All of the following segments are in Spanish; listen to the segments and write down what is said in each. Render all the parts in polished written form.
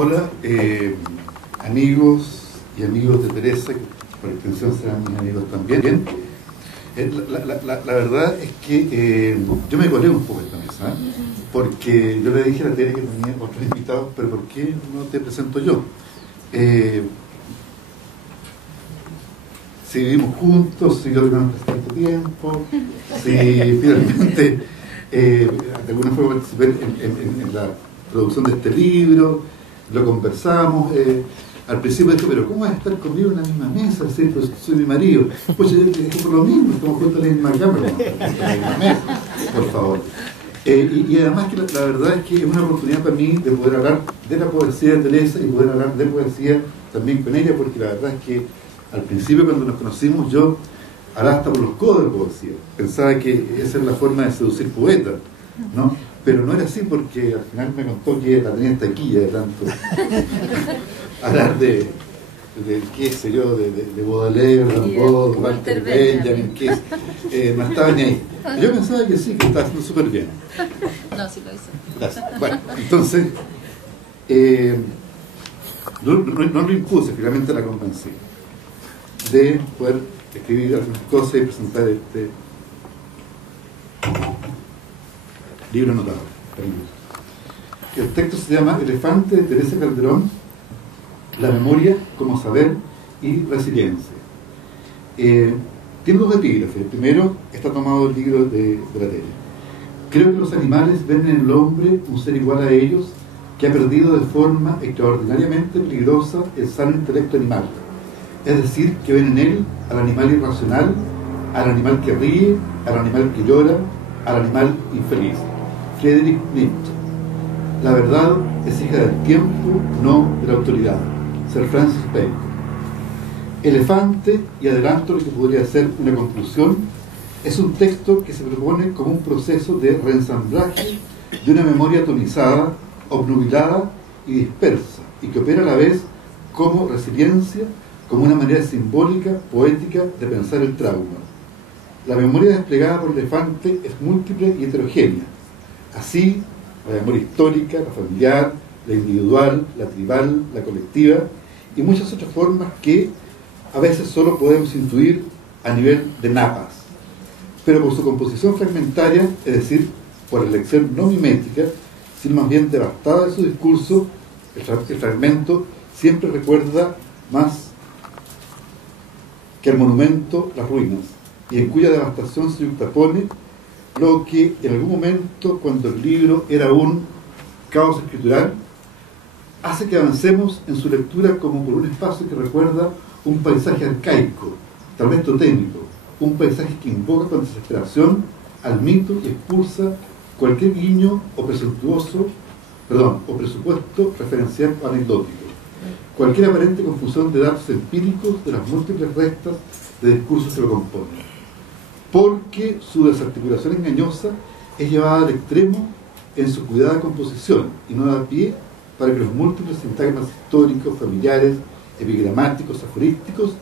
Hola, amigos y amigos de Teresa, que por extensión serán mis amigos también. La verdad es que yo me colé un poco esta mesa, porque yo le dije a la Tere que tenía otros invitados, pero ¿por qué no te presento yo? Si vivimos juntos, si yo te conozco hace tanto tiempo, si finalmente de alguna forma participé en la producción de este libro, lo conversamos. Al principio dije, pero ¿cómo vas a estar conmigo en la misma mesa? ¿Sí? Pues soy mi marido. Pues yo dije, por lo mismo, estamos juntos en la misma cama, en la misma mesa, por favor. Y además que la verdad es que es una oportunidad para mí de poder hablar de la poesía de Teresa y poder hablar de poesía también con ella, porque la verdad es que al principio cuando nos conocimos yo hablaba hasta por los codos de poesía. Pensaba que esa es la forma de seducir poetas, ¿no? Pero no era así, porque al final me contó que la tenía taquilla de tanto hablar de qué sé yo, de Baudelaire, Rimbaud, Walter Benjamin, que no estaba ni ahí. Yo pensaba que sí, que estaba haciendo súper bien. No, sí lo hizo. Gracias. Bueno, entonces no lo impuse, finalmente la convencí de poder escribir algunas cosas y presentar este libro notable. El texto se llama Elefante, de Teresa Calderón, la memoria como saber y resiliencia. Tiene dos epígrafes. El primero está tomado del libro de la Tere. Creo que los animales ven en el hombre un ser igual a ellos, que ha perdido de forma extraordinariamente peligrosa el sano intelecto animal. Es decir, que ven en él al animal irracional, al animal que ríe, al animal que llora, al animal infeliz. Friedrich Nietzsche. La verdad es hija del tiempo, no de la autoridad. Sir Francis Bacon. Elefante, y adelanto lo que podría ser una conclusión, es un texto que se propone como un proceso de reensamblaje de una memoria atomizada, obnubilada y dispersa, y que opera a la vez como resiliencia, como una manera simbólica, poética de pensar el trauma. La memoria desplegada por Elefante es múltiple y heterogénea. Así, la memoria histórica, la familiar, la individual, la tribal, la colectiva y muchas otras formas que a veces solo podemos intuir a nivel de napas. Pero por su composición fragmentaria, es decir, por elección no mimética, sino más bien devastada de su discurso, el fragmento siempre recuerda más que el monumento las ruinas, y en cuya devastación se yuxtapone lo que en algún momento, cuando el libro era un caos escritural, hace que avancemos en su lectura como por un espacio que recuerda un paisaje arcaico, tal vez totémico, un paisaje que invoca con desesperación al mito y expulsa cualquier guiño o presupuesto referencial o anecdótico, cualquier aparente confusión de datos empíricos de las múltiples restas de discursos que lo componen, porque su desarticulación engañosa es llevada al extremo en su cuidada composición y no da pie para que los múltiples sintagmas históricos, familiares, epigramáticos, aforísticos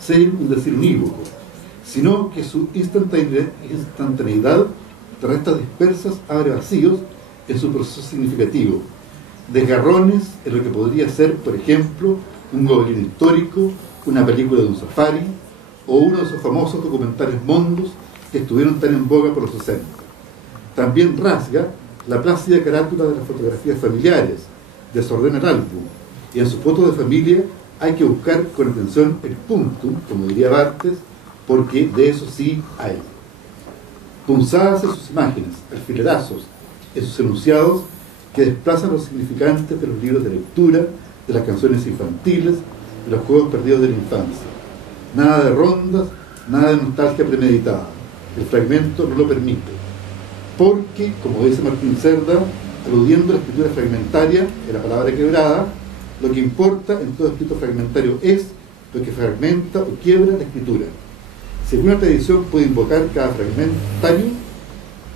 sean un decir unívoco, sino que su instantaneidad de restas dispersas abre vacíos en su proceso significativo, desgarrones en lo que podría ser, por ejemplo, un gobierno histórico, una película de un safari o uno de esos famosos documentales mondos que estuvieron tan en boga por los 60. También rasga la plácida carátula de las fotografías familiares, desordena el álbum, y en sus fotos de familia hay que buscar con atención el puntum, como diría Barthes, porque de eso sí hay. Punzadas en sus imágenes, alfilerazos en sus enunciados que desplazan los significantes de los libros de lectura, de las canciones infantiles, de los juegos perdidos de la infancia. Nada de rondas, nada de nostalgia premeditada. El fragmento no lo permite. Porque, como dice Martín Cerda, aludiendo a la escritura fragmentaria de la palabra quebrada, lo que importa en todo escrito fragmentario es lo que fragmenta o quiebra la escritura. Si alguna tradición puede invocar cada fragmentario,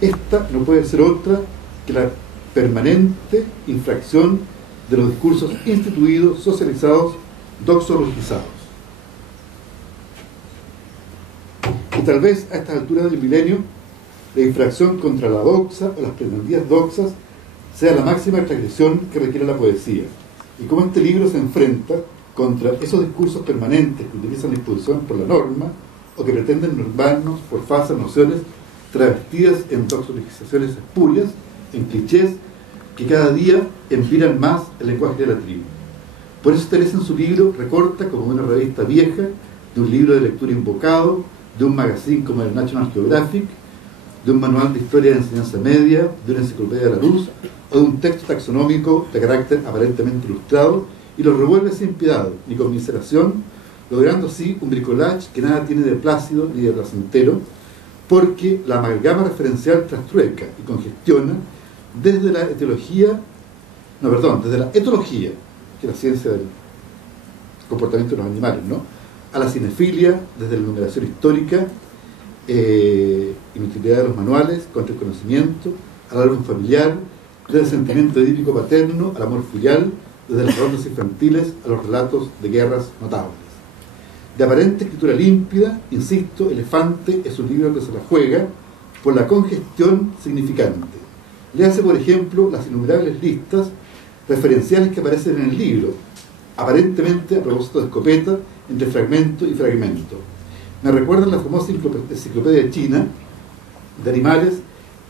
esta no puede ser otra que la permanente infracción de los discursos instituidos, socializados, doxologizados. Y tal vez a estas alturas del milenio, la infracción contra la doxa o las pretendidas doxas sea la máxima transgresión que requiere la poesía. y cómo este libro se enfrenta contra esos discursos permanentes que utilizan la imposición por la norma o que pretenden normarnos por falsas nociones travestidas en doxologizaciones espurias, en clichés que cada día empiran más el lenguaje de la tribu. Por eso Teresa en su libro recorta como de una revista vieja, de un libro de lectura invocado, de un magazine como el National Geographic, de un manual de historia de enseñanza media, de una enciclopedia de la luz o de un texto taxonómico de carácter aparentemente ilustrado, y lo revuelve sin piedad ni conmiseración, logrando así un bricolage que nada tiene de plácido ni de placentero, porque la amalgama referencial trastrueca y congestiona desde la etología, que es la ciencia del comportamiento de los animales, ¿no?, a la cinefilia, desde la enumeración histórica, inutilidad de los manuales, contra el conocimiento, al álbum familiar, desde el sentimiento edípico paterno, al amor filial, desde las rondas infantiles a los relatos de guerras notables. De aparente escritura límpida, insisto, Elefante es un libro que se la juega por la congestión significante. Le hace, por ejemplo, las innumerables listas referenciales que aparecen en el libro, aparentemente a propósito de escopeta, entre fragmento y fragmento. Me recuerdan la famosa enciclopedia china de animales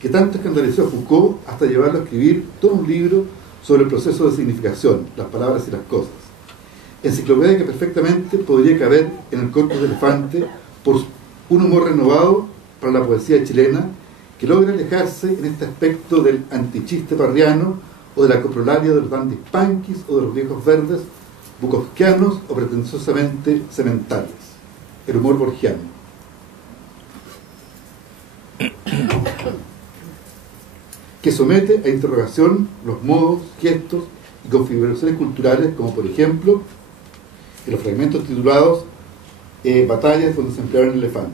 que tanto escandalizó a Foucault hasta llevarlo a escribir todo un libro sobre el proceso de significación, las palabras y las cosas. Enciclopedia que perfectamente podría caber en el corpus de Elefante por un humor renovado para la poesía chilena que logra alejarse en este aspecto del antichiste parriano o de la coprolaria de los dandis punkis o de los viejos verdes bukowskianos o pretenciosamente sementales. El humor borgiano. Que somete a interrogación los modos, gestos y configuraciones culturales, como por ejemplo en los fragmentos titulados Batallas donde se emplearon elefantes.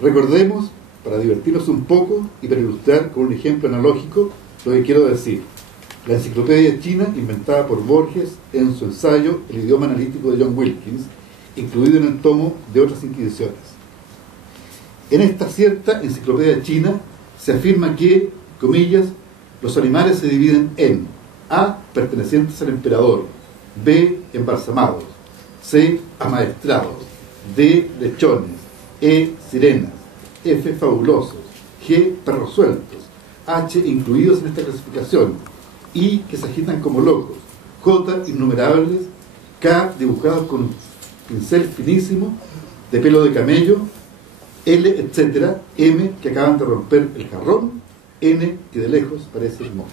Recordemos, para divertirnos un poco y para ilustrar con un ejemplo analógico lo que quiero decir, la enciclopedia china inventada por Borges en su ensayo El idioma analítico de John Wilkins, incluido en el tomo de otras inquisiciones. En esta cierta enciclopedia china se afirma que, comillas, los animales se dividen en A, pertenecientes al emperador, B, embalsamados, C, amaestrados, D, lechones, E, sirenas, F, fabulosos, G, perros sueltos, H, incluidos en esta clasificación, I, que se agitan como locos, J, innumerables, K, dibujados con un pincel finísimo, de pelo de camello, L, etc., M, que acaban de romper el jarrón, N, que de lejos parecen moscas.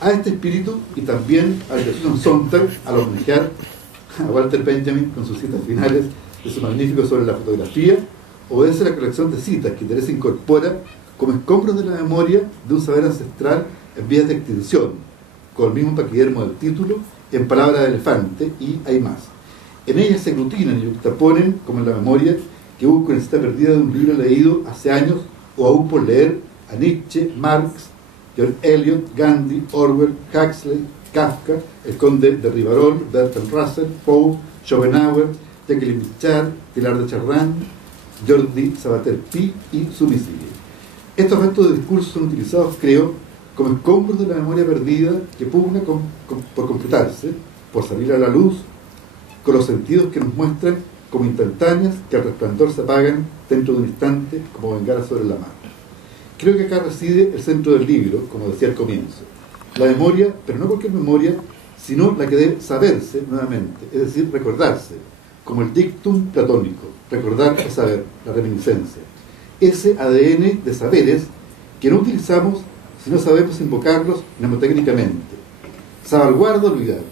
A este espíritu, y también al de Susan Sontag, al homenajear a Walter Benjamin con sus citas finales de su magnífico sobre la fotografía, obedece la colección de citas que Teresa incorpora como escombros de la memoria de un saber ancestral en vías de extinción, con el mismo paquidermo del título, en palabra de elefante, y hay más. En ellas se aglutinan y yuxtaponen, como en la memoria, que busco en esta perdida de un libro leído hace años o aún por leer, a Nietzsche, Marx, George Eliot, Gandhi, Orwell, Huxley, Kafka, el conde de Rivarol, Bertrand Russell, Poe, Schopenhauer, Jacqueline Bichat, Pilar de Charran, Jordi Sabater-Pi y Sumisigue. Estos restos de discursos son utilizados, creo, como escombros de la memoria perdida que pugna por completarse, por salir a la luz, con los sentidos que nos muestran como instantáneas que al resplandor se apagan dentro de un instante como bengala sobre la mar. Creo que acá reside el centro del libro, como decía al comienzo. La memoria, pero no cualquier memoria, sino la que debe saberse nuevamente, es decir, recordarse, como el dictum platónico, recordar es saber, la reminiscencia. Ese ADN de saberes que no utilizamos si no sabemos invocarlos mnemotécnicamente. Salvaguarda olvidar,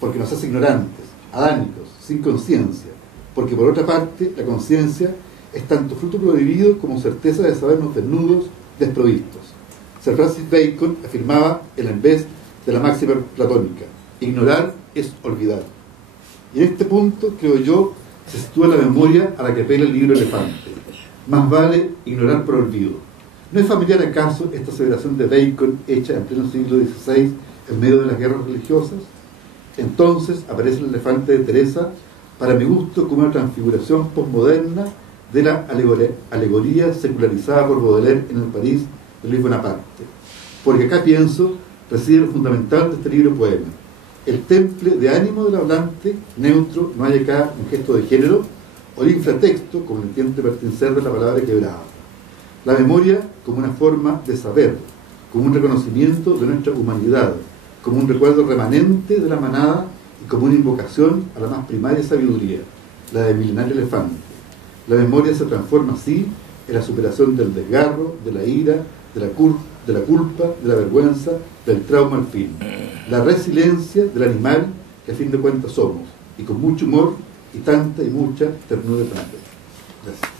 porque nos hace ignorantes, adánicos, sin conciencia, porque por otra parte la conciencia es tanto fruto prohibido como certeza de sabernos desnudos, desprovistos. Sir Francis Bacon afirmaba en vez de la máxima platónica: ignorar es olvidar. Y en este punto, creo yo, se sitúa la memoria a la que apela el libro Elefante. Más vale ignorar por olvido. ¿No es familiar acaso esta aseveración de Bacon hecha en pleno siglo XVI en medio de las guerras religiosas? Entonces aparece el elefante de Teresa, para mi gusto, como una transfiguración posmoderna de la alegoría secularizada por Baudelaire en el París de Luis Bonaparte. Porque acá pienso reside lo fundamental de este libro poema. el temple de ánimo del hablante, neutro, no hay acá un gesto de género, o el infratexto, como el intento de pertenecer de la palabra quebrada. La memoria como una forma de saber, como un reconocimiento de nuestra humanidad, como un recuerdo remanente de la manada y como una invocación a la más primaria sabiduría, la del milenario elefante. La memoria se transforma así en la superación del desgarro, de la ira, de la culpa, de la vergüenza, del trauma al fin. La resiliencia del animal que a fin de cuentas somos, y con mucho humor y tanta y mucha ternura de frente. Gracias.